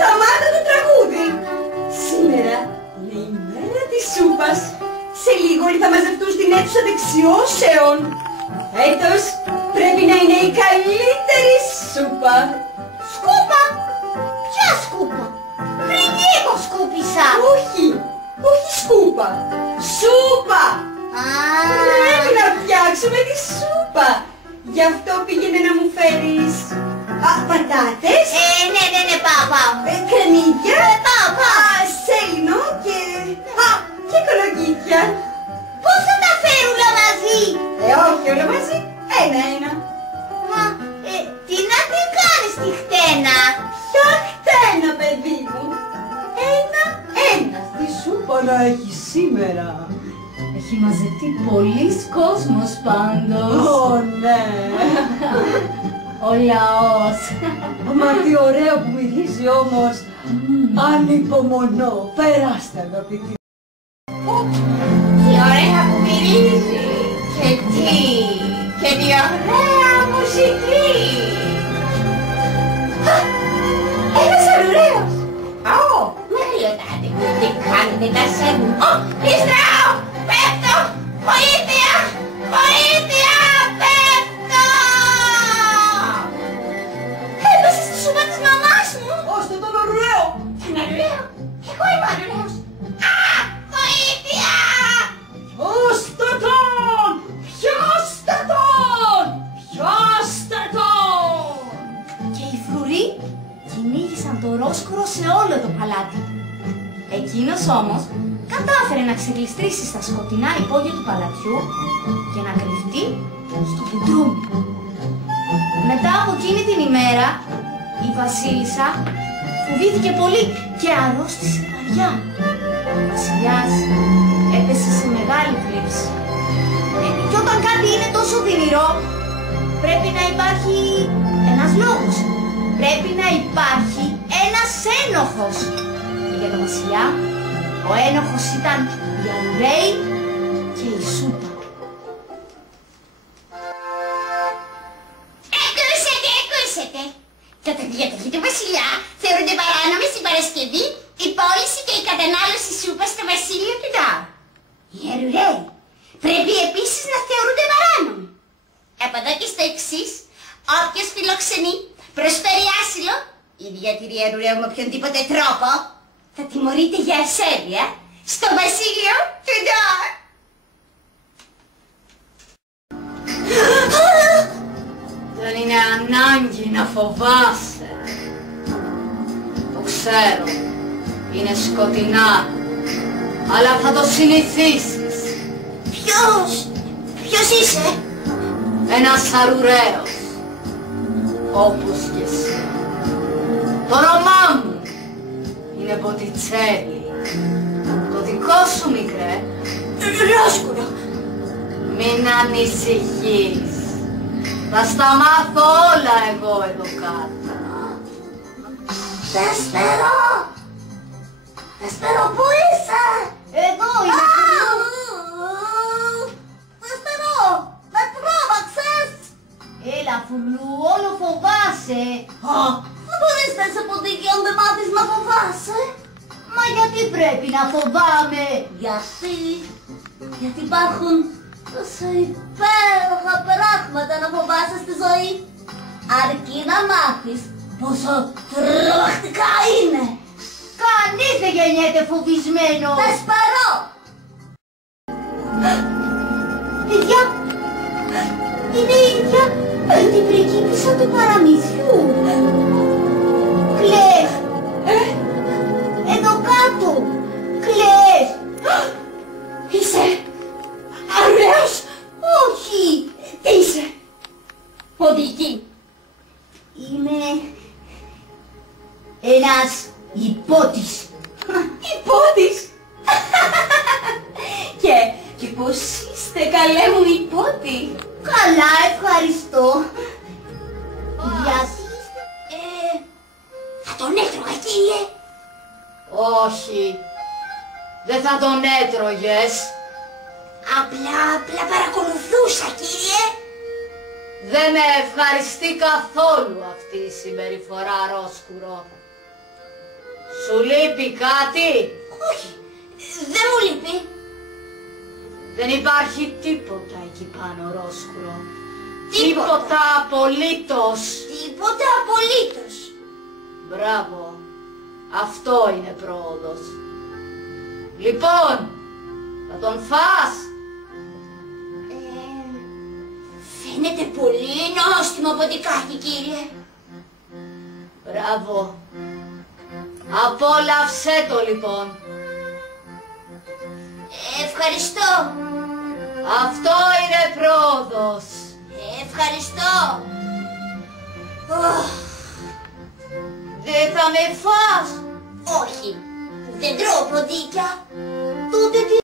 Σταμάτα το τραγούδι! Σήμερα είναι η μέρα της σούπας. Σε λίγο όλοι θα μαζευτούν στην αίθουσα δεξιώσεων. Φέτος πρέπει να είναι η καλύτερη σούπα. Σκούπα! Ποια σκούπα? Πριν λίγο σκούπισα. Όχι, όχι σκούπα. Σούπα! Πρέπει να φτιάξουμε τη σούπα. Γι' αυτό πήγαινε να μου φέρεις πατάτες. Ναι, πάω. Κρεμμύδια. Πάω. Σέλινο και κολοκύθια. Πώς θα τα φέρουν μαζί? Όχι όλα μαζί. Ένα-ένα. Μα, τι να την κάνεις τη χτένα? Ποια χτένα, παιδί μου? Ένα-ένα. Τι σούπα να έχει σήμερα? Έχει μαζευτεί πολλής κόσμος πάντως. Ναι. Ο λαός. Μα τι ωραίο που μυρίζει όμως. Ανυπομονώ. Περάστε αγαπητοί. Τι ωραία που μυρίζει. Και τι ωραία μουσική. Ένας αρουραίος. Μαριωτάτε μου, τι κάνετε τα σέρνου. Ιστράω, πέφτω, βοήθεια, βοήθεια, πέφτω. Έπεσε στη σούπα της μαμάς μου. Ώστε τον αρουραίο. Τον αρουραίο, εγώ είμαι αρουραίος. Βοήθεια. Πιάστε τον! Πιάστε τον! Πιάστε τον! Και οι φρουροί κυνήγησαν το ρόσκορο σε όλο το παλάτι. Εκείνος όμως κατάφερε να ξεκλειστρήσει στα σκοτεινά υπόγεια του παλατιού και να κρυφτεί στο κουντρούμι. Μετά από εκείνη την ημέρα η βασίλισσα φοβήθηκε πολύ και αρρώστησε βαριά. Ο βασιλιάς έπεσε σε μεγάλη θλίψη. Και όταν κάτι είναι τόσο δυνηρό πρέπει να υπάρχει ένας λόγος. Πρέπει να υπάρχει ένας ένοχος. Και για τον βασιλιά ο ένοχος ήταν οι αρουραίοι και η σούπα. Ακούσετε. Κατά τη διαταγή του βασιλιά θεωρούνται παράνομη στην Παρασκευή η πώληση και η κατανάλωση σούπας στο βασίλειο του Ντάου. Οι αρουραίοι πρέπει επίσης να θεωρούνται παράνομοι. Από εδώ και στο εξής, όποιος φιλοξενεί, προσφέρει άσυλο ή διατηρεί αρουραίο με οποιονδήποτε τρόπο, θα τιμωρείται για ασέβεια στο βασίλειο του Ντάου. Δεν είναι ανάγκη να φοβάσαι. Το ξέρω, είναι σκοτεινά, αλλά θα το συνηθίσεις. Ποιος είσαι? Ένας αρουραίος, όπως και εσύ. Το όνομά μου είναι Μποτιτσέλη. Το δικό σου, μικρέ? Ρόσκουρο. Μην ανησυχείς. Θα στα μάθω όλα εγώ εδώ κάτω. Δεσπερό, πού είσαι? Εδώ είμαι. Δεσπερό, με τρόμαξες. Έλα φουρλού, όλο φοβάσαι. Δεν μπορείς να είσαι ποντίκι αν δεν μάθεις να φοβάσαι. Μα γιατί πρέπει να φοβάμαι? Γιατί υπάρχουν τόσο υπέροχα πράγματα να φοβάσαι στη ζωή. Αρκεί να μάθεις πόσο τρομακτικά είναι. Κανείς δεν γεννιέται φοβισμένο. Δεσπερό! Παιδιά, είναι η ίδια την πριγκίπισσα του παραμυθιού. Κλαις. Εδώ κάτω. Κλαις. Είσαι αρουραίος? Όχι. Τι είσαι? Ποντική? Είμαι ένας υπότης. Υπότης? Και πώς είστε καλέ μου υπότη? Καλά, ευχαριστώ. Γιατί? Θα τον έτρωγα, κύριε. Όχι. Δεν θα τον έτρωγες. Απλά παρακολουθούσα, κύριε. Δεν με ευχαριστεί καθόλου αυτή η συμπεριφορά, Ρόσκουρο. Σου λείπει κάτι? Όχι, δεν μου λείπει. Δεν υπάρχει τίποτα εκεί πάνω, Ρόσκουρο. Τίποτα. Τίποτα απολύτως. Τίποτα απολύτως. Μπράβο. Αυτό είναι πρόοδος. Λοιπόν, θα τον φας? Φαίνεται πολύ νόστιμο ποτικάκι, κύριε. Μπράβο. Απόλαυσέ το λοιπόν. Ευχαριστώ. Αυτό είναι πρόοδος. Ευχαριστώ. Δεν θα με φας? Όχι, δεν τρώω ποντίκια. Τότε τι